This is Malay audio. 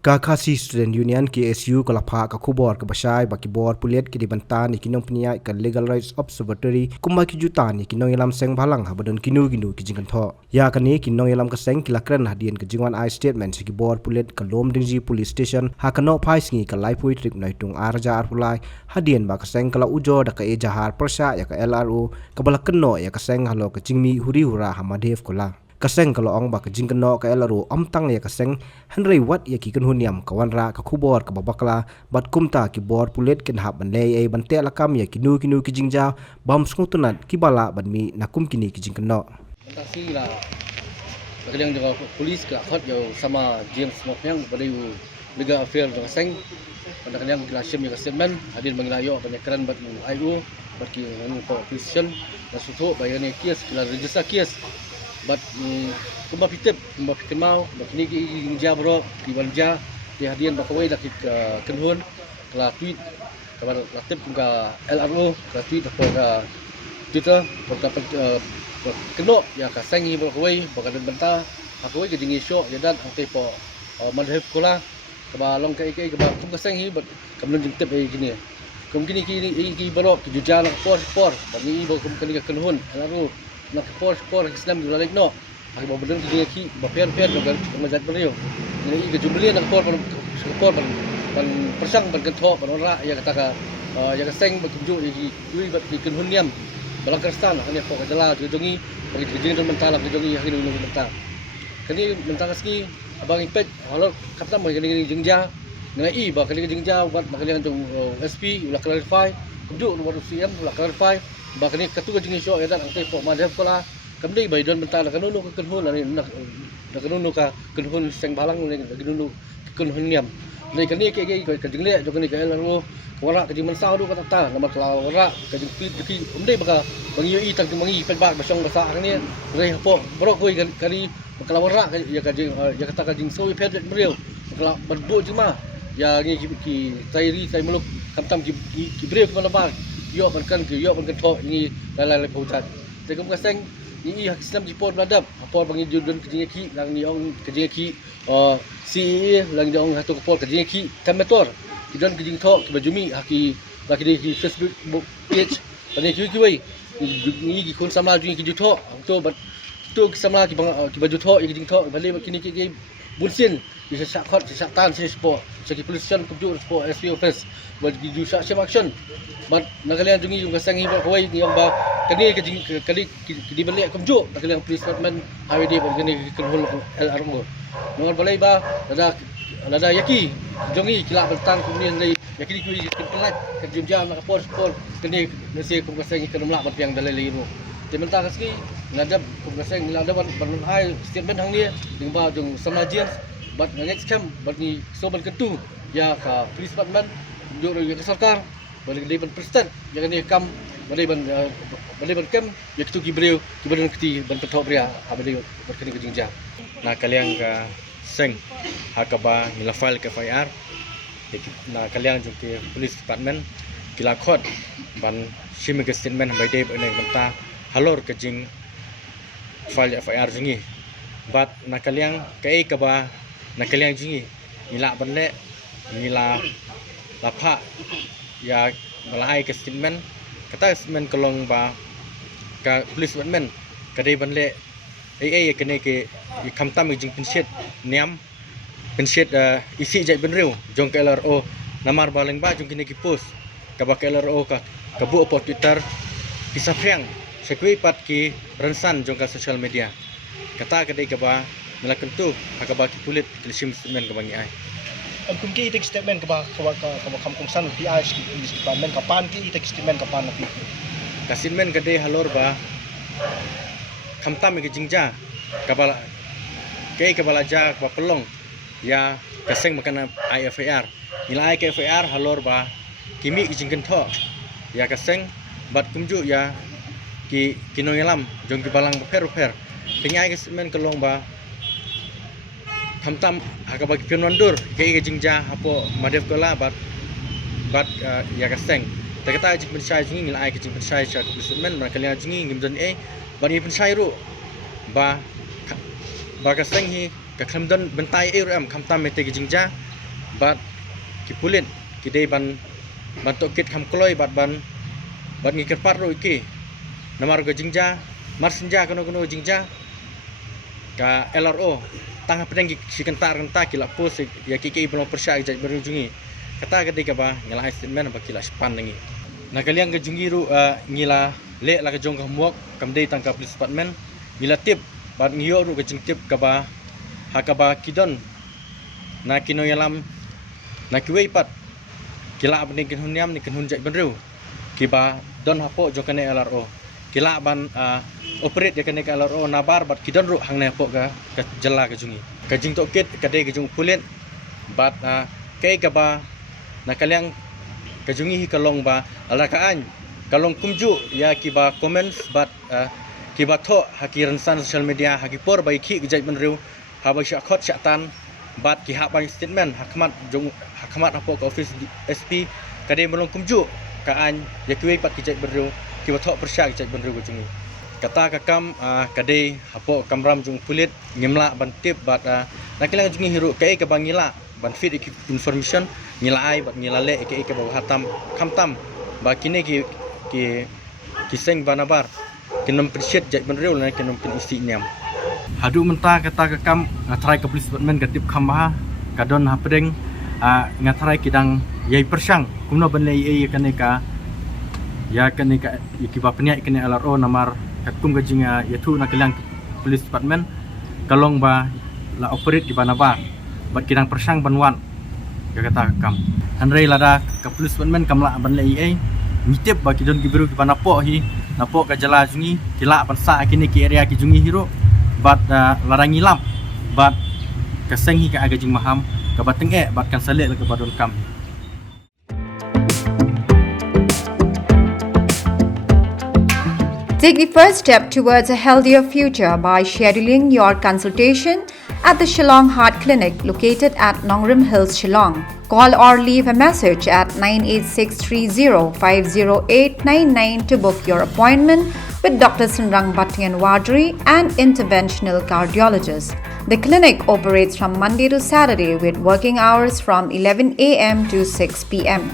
Kakasi Student Union KSU kalapha ka khubor ka basai ba kibor pulet ki dibanta ni kinong pnia ka Legal Rights Observatory kumba ki juta ni kinong yalam seng balang habadon kinu ki jingan tho ya kani kinong yalam ka seng kilakran hadien ka jingwan I statement si kibor pulet ka lom dingji police station ha ka no phais ngi ka laipui trip nai tung arja arpulai hadien ba ka seng kala ujo da ka ejahar persa ya ka LRO ka balakno ya ka seng halo ka jingmi huri hura hamadev kola kaseng kalau ong ba ka jingkano ka elaru amtang ya kaseng henry wat ya ki kunhuniam ka wanra ka khubor ka babakla bat kumta ki bor pulet ken hab ban lei e ban te lakam ya kinu ki jingja bam smutunat ki bala ban mi nakum kini ki jingkano Tasi lah kadang juga polis ke hot yo sama James Moknyang pada legal affair dengan seng kadang kita syem yang statement hadir mengilayo banyak keran bat IU bagi position dan suatu bayan kias kila register kias bat kumba pitep kumba pikemau bakini ginja bro di banja di hadian bakawai dak kenhun kala tweet kabar latip ka LRO ka tweet ka Twitter dapat keno ya ka sangi bakawai bakadan benta bakawai ke dingi show ya dan angte po madhep kola ka long kai ka ba kum ka sangi bat kamlun jintep ai gini kum kini ki bro ki jujal por bani bo kum kini ka kenhun LRO nak por Islam juga lagi no. Aku bawa benda dia ki, bawa pian dengan mazhab beliau. Ini ke jumlah nak por pan persang pan kentok pan ora ya kata ya keseng berkunjung di bat di kenhuniam Balakristan hanya pok adalah jongi bagi kerja mental jongi hari nunggu mental. Kini mental ski abang ipet kalau kata mau kini jengja ngai ba kini jengja buat makalian jong SP ulah clarify kunjuk buat CM ulah clarify bahkan ni ketua jenis show ya dan angkai pok madhab kola kembali bayi don bentar nak nunu ke kenhun nak nunu ka kenhun seng balang ni nunu kenhun niam ni kini ke jengle jo kini ke LRO wara ke jiman sau du kata ta nama telaw wara ke jengpi umdai baka bangi i tang bangi pen bak basong basa ni rei pok bro koi kali kalau wara ya kata ka jing so pet beriau kalau berbu cuma ya ni ki tairi tai muluk kamtam ki beriau ke mana bang yo ban kan tho ini lalai phutat te kum kaseng ni hak Islam jipor bladap apor bangi judun kejing ki lang ni ong kejing ki CE lang jong hatu kopor kejing ki kamator kidon kejing tho ki bajumi haki laki di Facebook page pani ki wei ni ki kun sama jing ki jutho to bat to sama ki baju tho kejing tho bale kini ki bunsin bisa sakot satan sini sport segi polisian kubju sport SPO office bagi jusa action mat nakalian jungi yung kasang iba kawai yung ba kani di balik kubju nakalian police department highway di kani kenhul LRO ngon balai ba ada yaki jungi kila bentang kemudian dari yaki kui kelat kejumjam nak sport kani nasi kum kasang ikan melak bat yang dalai lagi sementara kaski ngadap kum kasang ngadap ban hai statement hang ni dengan ba jung samajian bat next camp bat ni so ban kentu ya ka police department jo dari sarkar balik dari ban president yang ni kam balik ban camp ya ketu ki breu ki ban keti ban petok bria abadi bat kini ke jingja na kaliang ka seng hakaba nila file ke FIR na kaliang jo ke police department kila khot ban shimi ke statement by day ene banta halor ke jing file FIR jingi bat na kaliang kai ka ba na kaliang jingi nila banle nila lapa ya malai ke statement kata statement kolong ba ka police department kadai banle ai kene ke kamtam jing pensiet niam pensiet isi jai benriu jong ke LRO namar baling ba jong kene ki post ka ba ke LRO ka bu op Twitter kisafyang sekui pat ki rensan jong ka social media kata kadai ka ba melakukan tu akaba ki pulit kilsim statement ka bangi ai kum ki itik statement ka kam kumsan PI department kapan ki itik statement kapan napi kasimen kadai halor ba kamtam ke jingja kabala kai kabala ja ba pelong ya kaseng makan IFAR nilai ke FAR halor ba kimi jingken tho ya kaseng bat kumju ya ki kinoyelam jong ki balang per pengai kasimen kelong ba kamtam akaba ki penwandur kai ke jingja apo madev kola bat ya kaseng takata jing pensai jingi nilai ke jing pensai cha kasimen makalian jingi ngimdan bani pensai ru ba kaseng hi ka khamdan bentai ram khamtam mete ki jingja bat ki pulit ki dei ban tokit kham kloi bat ngi kerpat ro iki namar go jingja mar senja kono jingja ka LRO tang pedeng ki kentar ki la pos ya ki belum persya jaj berujungi kata ketika ba ngila statement ba kila span ngi na kaliang ke jungi ru ngila le la ke jong ka muak kam dei tangka police department ngila tip bat ngiyo ru ke jing tip ka ba hakaba kidon na kino yalam na kiwei pat kila abni kin hunyam ni kin hunjai benru kiba don hapo jokane LRO kila ban operate ya kane LRO nabar bat kidon ru hang ne hapo ka jela ka jungi ka jing tokit ka dei ka jung pulen bat kai ka ba na kaliang ka jungi hi kalong ba alakaan kalong kumju ya kiba comments bat kiba tho hakiran san social media hakipor bai ki gejai benru habai syakot syatan bat ki hak bang statement hakmat apa ke office SP kadai melong kumju ka an ya kiwei pat ki jai benru ki bathok persya ki jai benru ko jungi kata kakam kadai hapo kamram jung pulit ngimla ban tip bat nakilang jungi hiru kai ka bangila ban feed information ngila ai bat ngila le ke bawa hatam khamtam ba kini ki seng banabar kinam appreciate jai benru na kinam pin isi nyam hadu menta kata kakam ngatrai ke police department katip khamha kadon hapdeng ngatrai kidang yai persang kumno banle ye kaneka ya kaneka ikiba penia ikene LRO namar katum gajinga yatu nakilang police department kalong ba la operate di banaba bat kidang persang banwan ya kata kakam hanrei lada ke police department kamla banle ye mitip ba kidon gibiru ki banapo hi napo ka jala jungi kila pansa kini ki area ki jungi hiro bat larang ilam bat kaseng hi ka aga jing maham ka bateng bat kan salek ke badon kam. Take the first step towards a healthier future by scheduling your consultation at the Shillong Heart Clinic located at Nongrim Hills, Shillong. Call or leave a message at 98630-50899 to book your appointment with Dr. Sunrang Bhattian Wadri, an interventional cardiologist. The clinic operates from Monday to Saturday with working hours from 11 a.m. to 6 p.m.